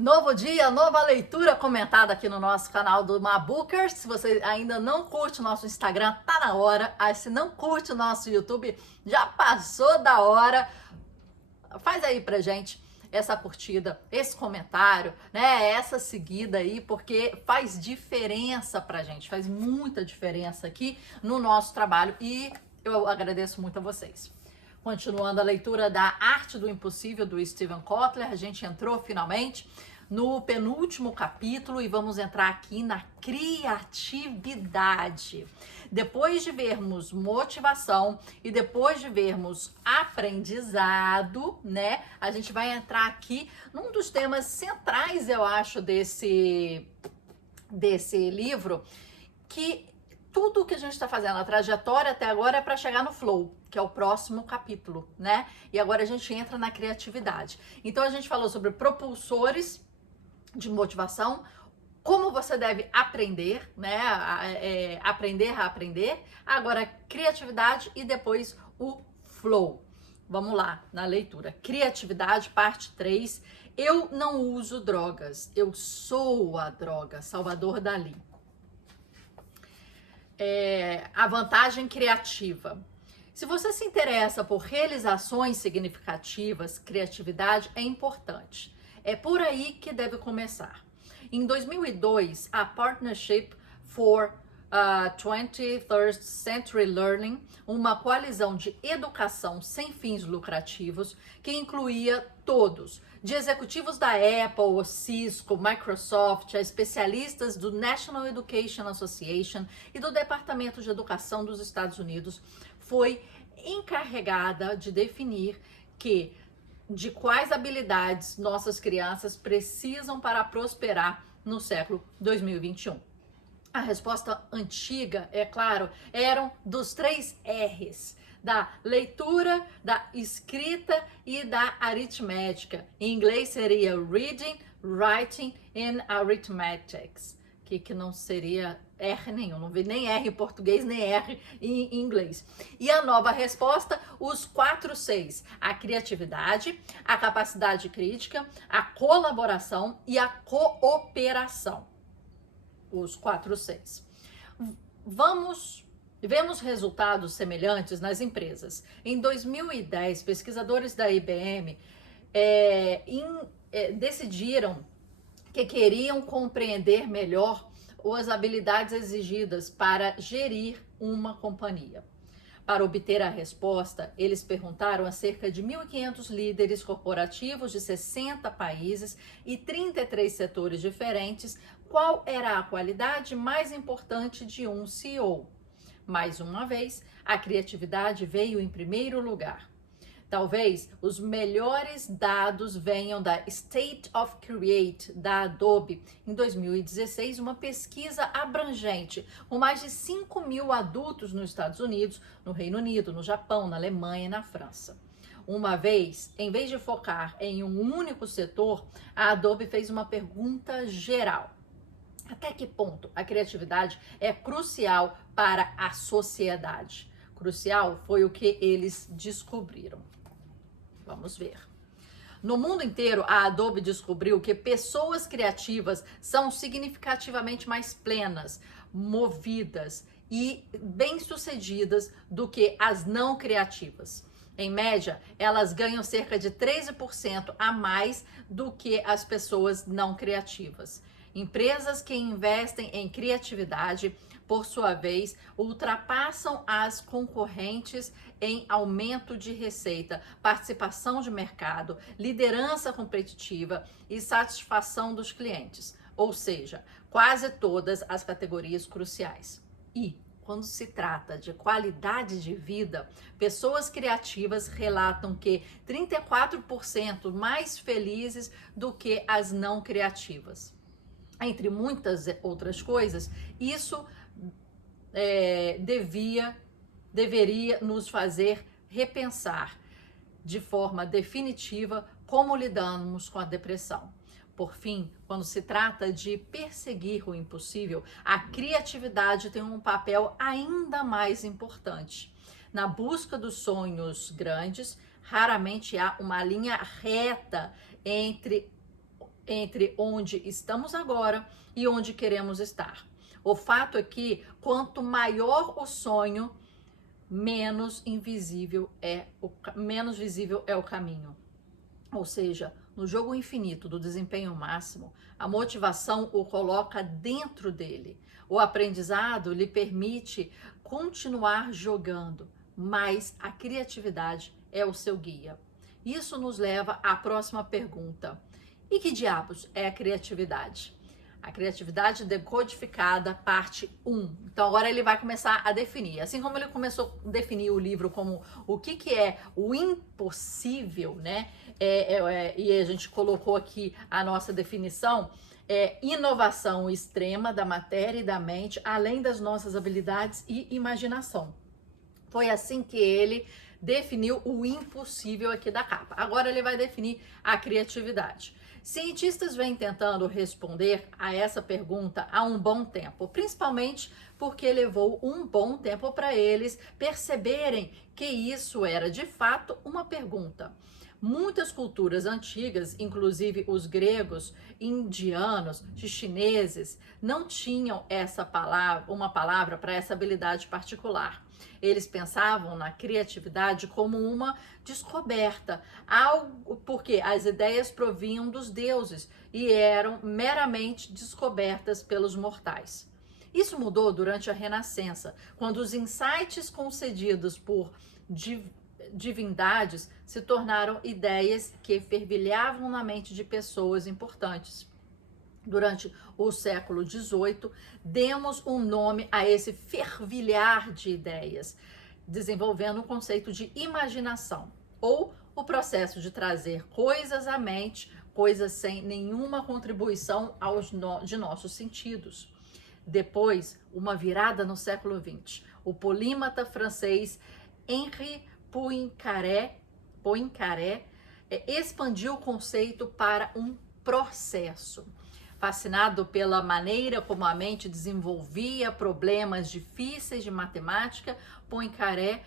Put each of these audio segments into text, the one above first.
Novo dia, nova leitura comentada aqui no nosso canal do Mabookers. Se você ainda não curte o nosso Instagram, tá na hora. Aí, se não curte o nosso YouTube, já passou da hora. Faz aí pra gente essa curtida, esse comentário, né? Essa seguida aí, porque faz diferença pra gente, faz muita diferença aqui no nosso trabalho e eu agradeço muito a vocês. Continuando a leitura da Arte do Impossível, do Steven Kotler, a gente entrou finalmente no penúltimo capítulo e vamos entrar aqui na criatividade. Depois de vermos motivação e depois de vermos aprendizado, né, a gente vai entrar aqui num dos temas centrais, eu acho, desse livro, que tudo que a gente está fazendo, a trajetória até agora é para chegar no flow, que é o próximo capítulo, né? E agora a gente entra na criatividade. Então a gente falou sobre propulsores de motivação, como você deve aprender, né? Aprender a aprender. Agora criatividade e depois o flow. Vamos lá na leitura. Criatividade, parte 3. Eu não uso drogas, eu sou a droga. Salvador Dalí. A vantagem criativa. Se você se interessa por realizações significativas, criatividade é importante. É por aí que deve começar. Em 2002, a Partnership for 21st Century Learning, uma coalizão de educação sem fins lucrativos que incluía todos, de executivos da Apple, Cisco, Microsoft, a especialistas do National Education Association e do Departamento de Educação dos Estados Unidos, foi encarregada de definir de quais habilidades nossas crianças precisam para prosperar no século 2021. A resposta antiga, é claro, eram dos 3 R's, da leitura, da escrita e da aritmética. Em inglês seria Reading, Writing and Arithmetics, que não seria R nenhum, não vi nem R em português, nem R em inglês. E a nova resposta, os 4 Cs, a criatividade, a capacidade crítica, a colaboração e a cooperação. Os 4 Cs. Vemos resultados semelhantes nas empresas. Em 2010, pesquisadores da IBM decidiram que queriam compreender melhor as habilidades exigidas para gerir uma companhia. Para obter a resposta, eles perguntaram a cerca de 1.500 líderes corporativos de 60 países e 33 setores diferentes qual era a qualidade mais importante de um CEO. Mais uma vez, a criatividade veio em primeiro lugar. Talvez os melhores dados venham da State of Create, da Adobe, em 2016, uma pesquisa abrangente com mais de 5.000 adultos nos Estados Unidos, no Reino Unido, no Japão, na Alemanha e na França. Em vez de focar em um único setor, a Adobe fez uma pergunta geral. Até que ponto a criatividade é crucial para a sociedade? Crucial foi o que eles descobriram. Vamos ver. No mundo inteiro, a Adobe descobriu que pessoas criativas são significativamente mais plenas, movidas e bem-sucedidas do que as não criativas. Em média, elas ganham cerca de 13% a mais do que as pessoas não criativas. Empresas que investem em criatividade, por sua vez, ultrapassam as concorrentes em aumento de receita, participação de mercado, liderança competitiva e satisfação dos clientes, ou seja, quase todas as categorias cruciais. E, quando se trata de qualidade de vida, pessoas criativas relatam que 34% mais felizes do que as não criativas. Entre muitas outras coisas, isso deveria nos fazer repensar de forma definitiva como lidamos com a depressão. Por fim, quando se trata de perseguir o impossível, a criatividade tem um papel ainda mais importante. Na busca dos sonhos grandes, raramente há uma linha reta entre entre onde estamos agora e onde queremos estar. O fato é que quanto maior o sonho, menos visível é o caminho. Ou seja, no jogo infinito do desempenho máximo, a motivação o coloca dentro dele. O aprendizado lhe permite continuar jogando, mas a criatividade é o seu guia. Isso nos leva à próxima pergunta. E que diabos é a criatividade? A criatividade decodificada, parte 1. Então agora ele vai começar a definir. Assim como ele começou a definir o livro como o que é o impossível, né? E a gente colocou aqui a nossa definição, inovação extrema da matéria e da mente, além das nossas habilidades e imaginação. Foi assim que ele definiu o impossível aqui da capa. Agora ele vai definir a criatividade. Cientistas vêm tentando responder a essa pergunta há um bom tempo, principalmente porque levou um bom tempo para eles perceberem que isso era de fato uma pergunta. Muitas culturas antigas, inclusive os gregos, indianos, chineses, não tinham uma palavra para essa habilidade particular. Eles pensavam na criatividade como uma descoberta, algo porque as ideias provinham dos deuses e eram meramente descobertas pelos mortais. Isso mudou durante a Renascença, quando os insights concedidos por divindades se tornaram ideias que fervilhavam na mente de pessoas importantes. Durante o século XVIII, demos um nome a esse fervilhar de ideias, desenvolvendo o conceito de imaginação, ou o processo de trazer coisas à mente, coisas sem nenhuma contribuição de nossos sentidos. Depois, uma virada no século XX, o polímata francês Henri Poincaré expandiu o conceito para um processo. Fascinado pela maneira como a mente desenvolvia problemas difíceis de matemática, Poincaré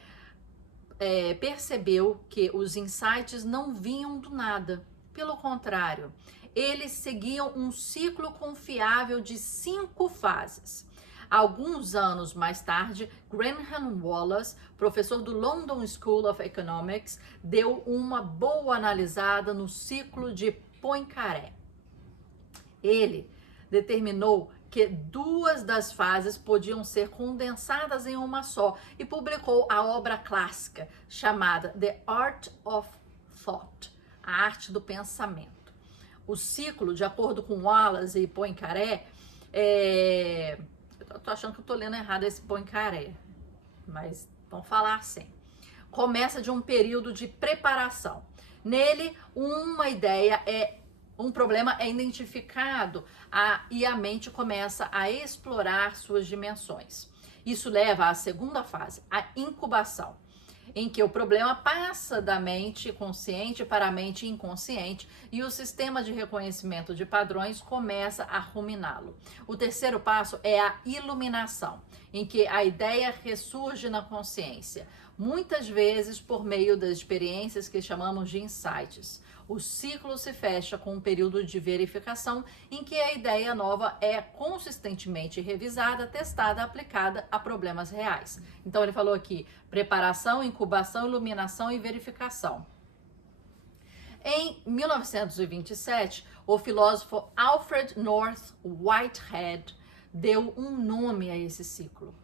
percebeu que os insights não vinham do nada. Pelo contrário, eles seguiam um ciclo confiável de 5 fases. Alguns anos mais tarde, Graham Wallace, professor do London School of Economics, deu uma boa analisada no ciclo de Poincaré. Ele determinou que 2 das fases podiam ser condensadas em uma só e publicou a obra clássica chamada The Art of Thought, a arte do pensamento. O ciclo, de acordo com Wallace e Poincaré, eu tô achando que eu tô lendo errado esse Poincaré, mas vamos falar assim. Começa de um período de preparação. Nele, um problema é identificado e a mente começa a explorar suas dimensões. Isso leva à segunda fase, a incubação, em que o problema passa da mente consciente para a mente inconsciente e o sistema de reconhecimento de padrões começa a ruminá-lo. O terceiro passo é a iluminação, em que a ideia ressurge na consciência, muitas vezes por meio das experiências que chamamos de insights. O ciclo se fecha com um período de verificação em que a ideia nova é consistentemente revisada, testada, aplicada a problemas reais. Então ele falou aqui: preparação, incubação, iluminação e verificação. Em 1927, o filósofo Alfred North Whitehead deu um nome a esse ciclo: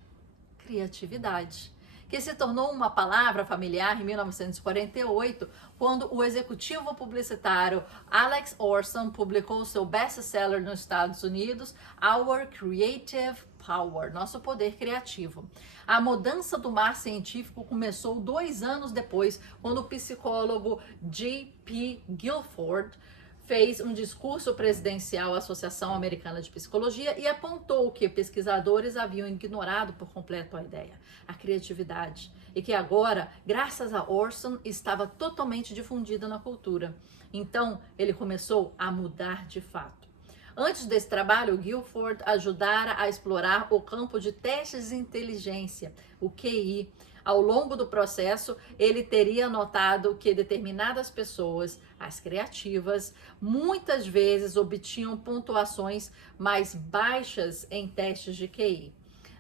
criatividade, que se tornou uma palavra familiar em 1948, quando o executivo publicitário Alex Orson publicou seu best-seller nos Estados Unidos, Our Creative Power, Nosso Poder Criativo. A mudança do mar científico começou 2 anos depois, quando o psicólogo J.P. Guilford fez um discurso presidencial à Associação Americana de Psicologia e apontou que pesquisadores haviam ignorado por completo a ideia, a criatividade, e que agora, graças a Orson, estava totalmente difundida na cultura. Então, ele começou a mudar de fato. Antes desse trabalho, Guilford ajudara a explorar o campo de testes de inteligência, o QI. Ao longo do processo, ele teria notado que determinadas pessoas, as criativas, muitas vezes obtinham pontuações mais baixas em testes de QI.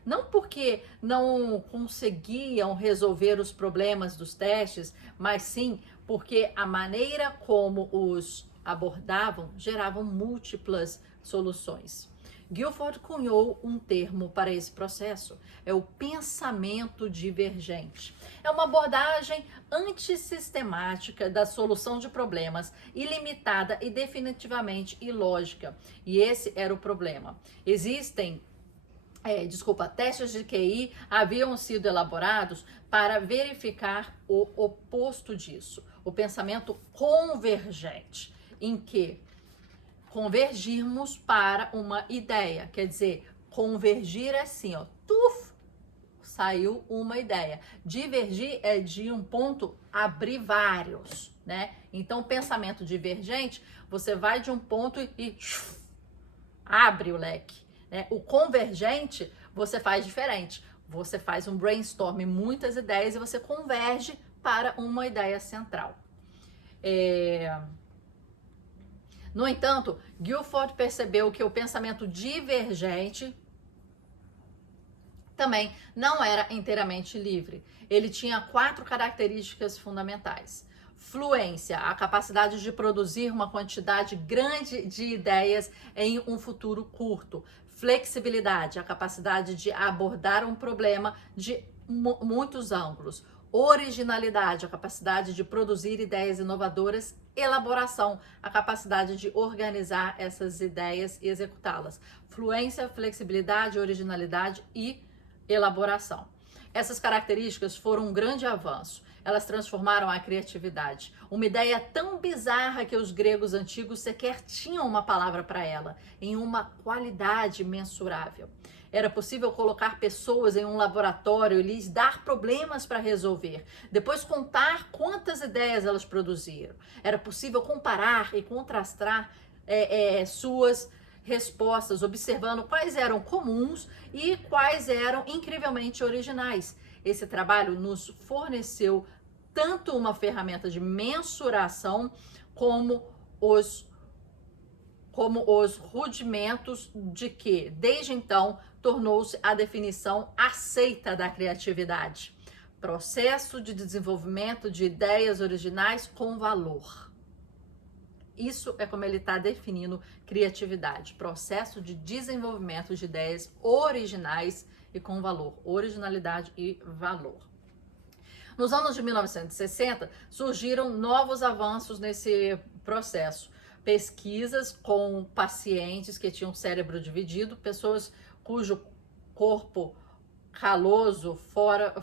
Não porque não conseguiam resolver os problemas dos testes, mas sim porque a maneira como os abordavam geravam múltiplas soluções. Guilford cunhou um termo para esse processo, é o pensamento divergente. É uma abordagem antissistemática da solução de problemas, ilimitada e definitivamente ilógica. E esse era o problema. Testes de QI haviam sido elaborados para verificar o oposto disso, o pensamento convergente, em que convergirmos para uma ideia, quer dizer, convergir é assim, ó, saiu uma ideia. Divergir é de um ponto abrir vários, né? Então, pensamento divergente, você vai de um ponto e abre o leque, né? O convergente, você faz diferente. Você faz um brainstorm, muitas ideias, e você converge para uma ideia central. No entanto, Guilford percebeu que o pensamento divergente também não era inteiramente livre. Ele tinha 4 características fundamentais. Fluência, a capacidade de produzir uma quantidade grande de ideias em um futuro curto. Flexibilidade, a capacidade de abordar um problema de muitos ângulos. Originalidade, a capacidade de produzir ideias inovadoras. Elaboração, a capacidade de organizar essas ideias e executá-las. Fluência, flexibilidade, originalidade e elaboração. Essas características foram um grande avanço. Elas transformaram a criatividade. Uma ideia tão bizarra que os gregos antigos sequer tinham uma palavra para ela, em uma qualidade mensurável. Era possível colocar pessoas em um laboratório e lhes dar problemas para resolver. Depois contar quantas ideias elas produziram. Era possível comparar e contrastar suas respostas, observando quais eram comuns e quais eram incrivelmente originais. Esse trabalho nos forneceu tanto uma ferramenta de mensuração como os rudimentos de que, desde então, tornou-se a definição aceita da criatividade. Processo de desenvolvimento de ideias originais com valor. Isso é como ele está definindo criatividade. Processo de desenvolvimento de ideias originais e com valor. Originalidade e valor. Nos anos de 1960, surgiram novos avanços nesse processo. Pesquisas com pacientes que tinham cérebro dividido, pessoas cujo corpo caloso fora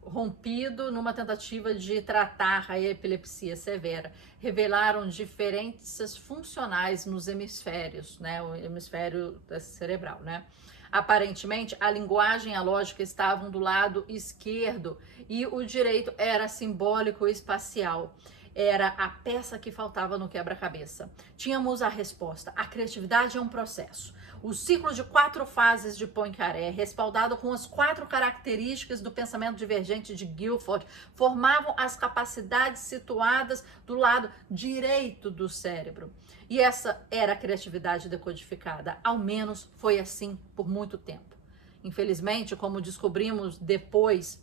rompido numa tentativa de tratar a epilepsia severa, revelaram diferenças funcionais nos hemisférios, né, o hemisfério cerebral, né? Aparentemente, a linguagem e a lógica estavam do lado esquerdo e o direito era simbólico e espacial. Era a peça que faltava no quebra-cabeça. Tínhamos a resposta. A criatividade é um processo. O ciclo de 4 fases de Poincaré, respaldado com as 4 características do pensamento divergente de Guilford, formavam as capacidades situadas do lado direito do cérebro. E essa era a criatividade decodificada. Ao menos foi assim por muito tempo. Infelizmente, como descobrimos depois,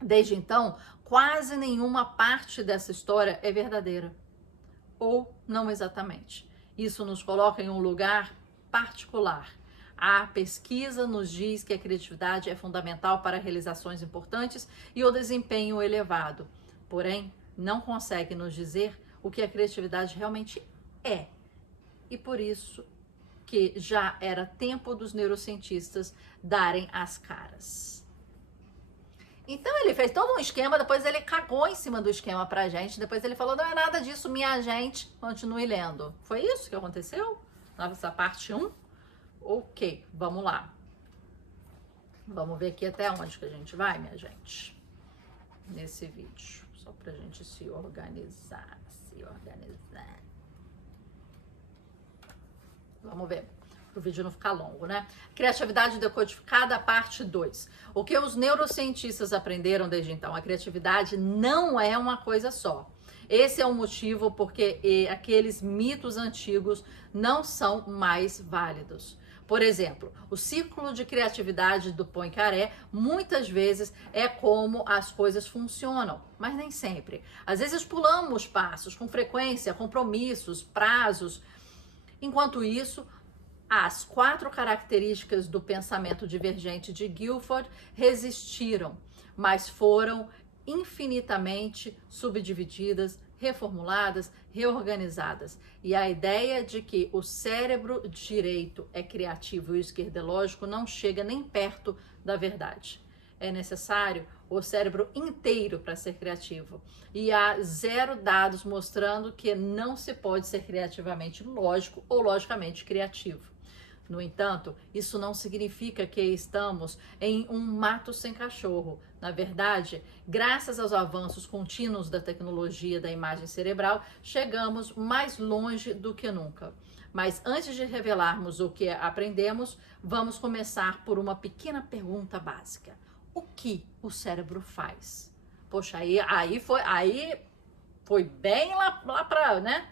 desde então, quase nenhuma parte dessa história é verdadeira. Ou não exatamente. Isso nos coloca em um lugar particular. A pesquisa nos diz que a criatividade é fundamental para realizações importantes e o desempenho elevado. Porém, não consegue nos dizer o que a criatividade realmente é. E por isso que já era tempo dos neurocientistas darem as caras. Então ele fez todo um esquema, depois ele cagou em cima do esquema pra gente, depois ele falou, não é nada disso, minha gente, continue lendo. Foi isso que aconteceu? Nessa parte 1? Ok, vamos lá. Vamos ver aqui até onde que a gente vai, minha gente, nesse vídeo, só pra gente se organizar. Vamos ver. para o vídeo não ficar longo, né? Criatividade decodificada, parte 2. O que os neurocientistas aprenderam desde então? A criatividade não é uma coisa só. Esse é o motivo porque aqueles mitos antigos não são mais válidos. Por exemplo, o ciclo de criatividade do Poincaré muitas vezes é como as coisas funcionam, mas nem sempre. Às vezes pulamos passos com frequência, compromissos, prazos. Enquanto isso, as 4 características do pensamento divergente de Guilford resistiram, mas foram infinitamente subdivididas, reformuladas, reorganizadas. E a ideia de que o cérebro direito é criativo e o esquerdo é lógico não chega nem perto da verdade. É necessário o cérebro inteiro para ser criativo. E há 0 dados mostrando que não se pode ser criativamente lógico ou logicamente criativo. No entanto, isso não significa que estamos em um mato sem cachorro. Na verdade, graças aos avanços contínuos da tecnologia da imagem cerebral, chegamos mais longe do que nunca. Mas antes de revelarmos o que aprendemos, vamos começar por uma pequena pergunta básica. O que o cérebro faz? Poxa, aí foi bem lá para, né?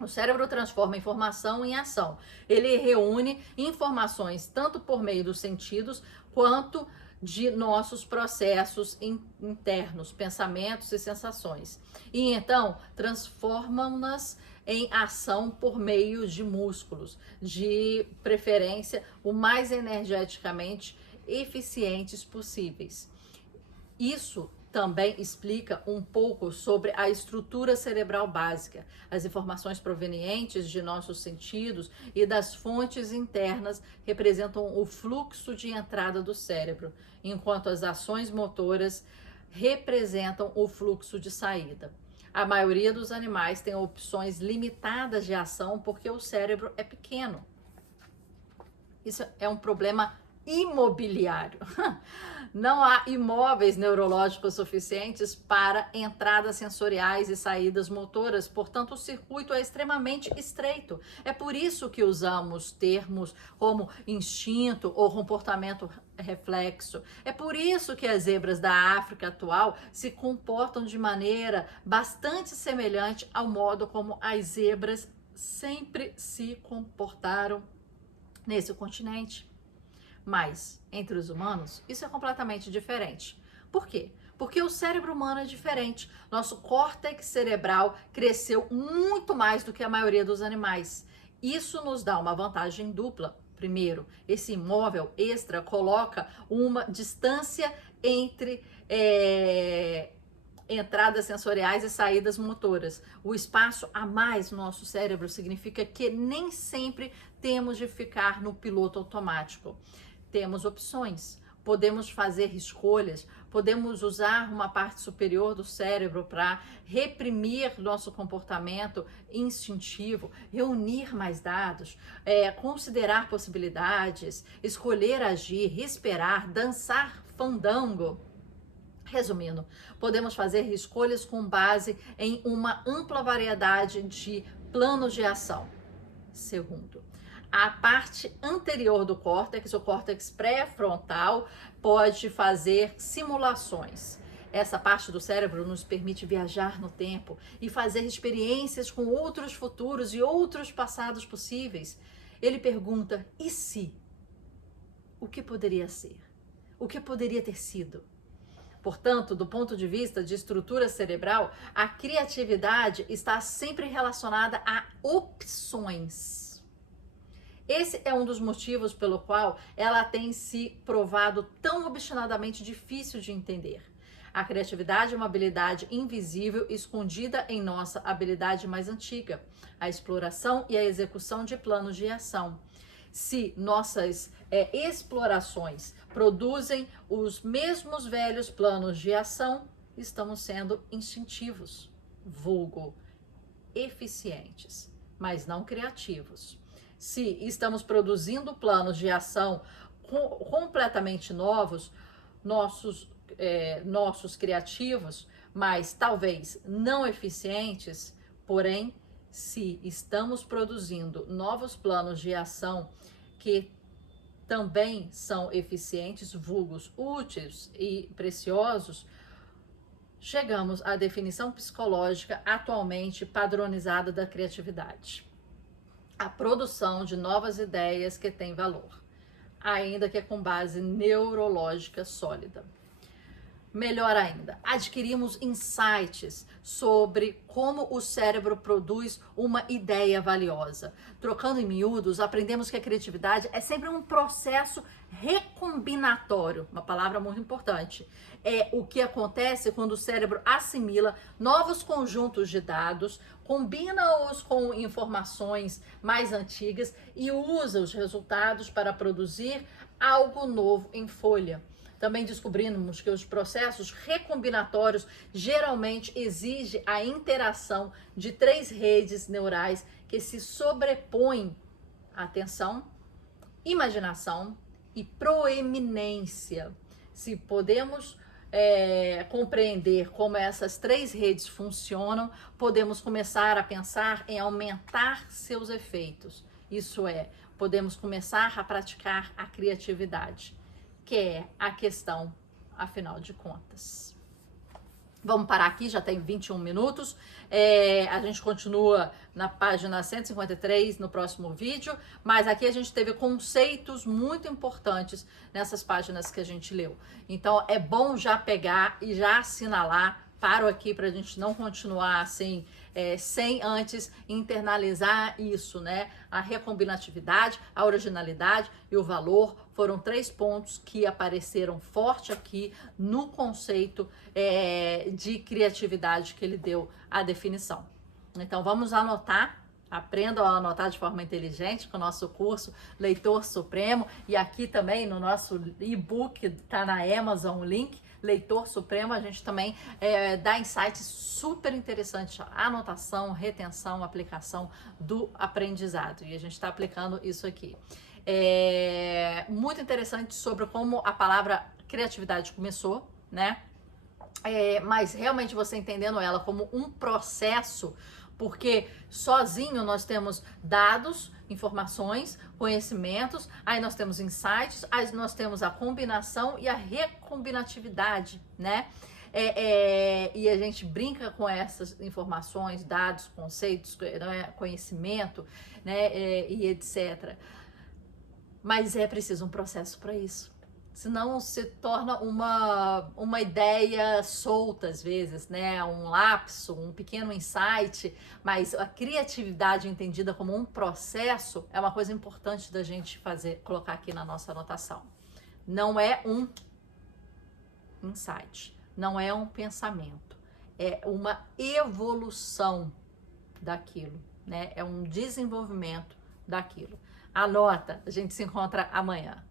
O cérebro transforma informação em ação. Ele reúne informações tanto por meio dos sentidos quanto de nossos processos internos, pensamentos e sensações. E então transforma-nas em ação por meio de músculos, de preferência o mais energeticamente eficientes possíveis. Isso também explica um pouco sobre a estrutura cerebral básica. As informações provenientes de nossos sentidos e das fontes internas representam o fluxo de entrada do cérebro, enquanto as ações motoras representam o fluxo de saída. A maioria dos animais tem opções limitadas de ação porque o cérebro é pequeno. Isso é um problema imobiliário. Não há imóveis neurológicos suficientes para entradas sensoriais e saídas motoras, portanto o circuito é extremamente estreito. É por isso que usamos termos como instinto ou comportamento reflexo. É por isso que as zebras da África atual se comportam de maneira bastante semelhante ao modo como as zebras sempre se comportaram nesse continente. Mas, entre os humanos, isso é completamente diferente. Por quê? Porque o cérebro humano é diferente. Nosso córtex cerebral cresceu muito mais do que a maioria dos animais. Isso nos dá uma vantagem dupla. Primeiro, esse imóvel extra coloca uma distância entre entradas sensoriais e saídas motoras. O espaço a mais no nosso cérebro significa que nem sempre temos de ficar no piloto automático. Temos opções, podemos fazer escolhas, podemos usar uma parte superior do cérebro para reprimir nosso comportamento instintivo, reunir mais dados, considerar possibilidades, escolher agir, esperar, dançar fandango. Resumindo, podemos fazer escolhas com base em uma ampla variedade de planos de ação. Segundo, a parte anterior do córtex, o córtex pré-frontal, pode fazer simulações. Essa parte do cérebro nos permite viajar no tempo e fazer experiências com outros futuros e outros passados possíveis. Ele pergunta, e se? O que poderia ser? O que poderia ter sido? Portanto, do ponto de vista de estrutura cerebral, a criatividade está sempre relacionada a opções. Esse é um dos motivos pelo qual ela tem se provado tão obstinadamente difícil de entender. A criatividade é uma habilidade invisível escondida em nossa habilidade mais antiga, a exploração e a execução de planos de ação. Se nossas explorações produzem os mesmos velhos planos de ação, estamos sendo instintivos, vulgo, eficientes, mas não criativos. Se estamos produzindo planos de ação completamente novos, nossos criativos, mas talvez não eficientes, porém se estamos produzindo novos planos de ação que também são eficientes, vulgos, úteis e preciosos, chegamos à definição psicológica atualmente padronizada da criatividade. A produção de novas ideias que têm valor, ainda que com base neurológica sólida. Melhor ainda, adquirimos insights sobre como o cérebro produz uma ideia valiosa. Trocando em miúdos, aprendemos que a criatividade é sempre um processo recombinatório, uma palavra muito importante. É o que acontece quando o cérebro assimila novos conjuntos de dados, combina-os com informações mais antigas e usa os resultados para produzir algo novo em folha. Também descobrimos que os processos recombinatórios geralmente exigem a interação de 3 redes neurais que se sobrepõem: atenção, imaginação e proeminência. Se podemos compreender como essas 3 redes funcionam, podemos começar a pensar em aumentar seus efeitos. Isso é, podemos começar a praticar a criatividade, que é a questão, afinal de contas. Vamos parar aqui, já tem 21 minutos. A gente continua na página 153 no próximo vídeo, mas aqui a gente teve conceitos muito importantes nessas páginas que a gente leu. Então é bom já pegar e já assinalar. Paro aqui para a gente não continuar assim, sem antes internalizar isso, né? A recombinatividade, a originalidade e o valor foram 3 pontos que apareceram forte aqui no conceito de criatividade que ele deu a definição. Então vamos anotar. Aprendam a anotar de forma inteligente com o nosso curso Leitor Supremo, e aqui também no nosso e-book, tá na Amazon o link, Leitor Supremo, a gente também dá insights super interessantes, anotação, retenção, aplicação do aprendizado, e a gente está aplicando isso aqui. Muito interessante sobre como a palavra criatividade começou, né? Mas realmente você entendendo ela como um processo, porque sozinho nós temos dados, informações, conhecimentos, aí nós temos insights, aí nós temos a combinação e a recombinatividade, né? E a gente brinca com essas informações, dados, conceitos, conhecimento, né? E etc. Mas é preciso um processo para isso. Senão se torna uma ideia solta às vezes, né? Um lapso, um pequeno insight, mas a criatividade entendida como um processo é uma coisa importante da gente colocar aqui na nossa anotação. Não é um insight, não é um pensamento, é uma evolução daquilo, né? É um desenvolvimento daquilo. Anota, a gente se encontra amanhã.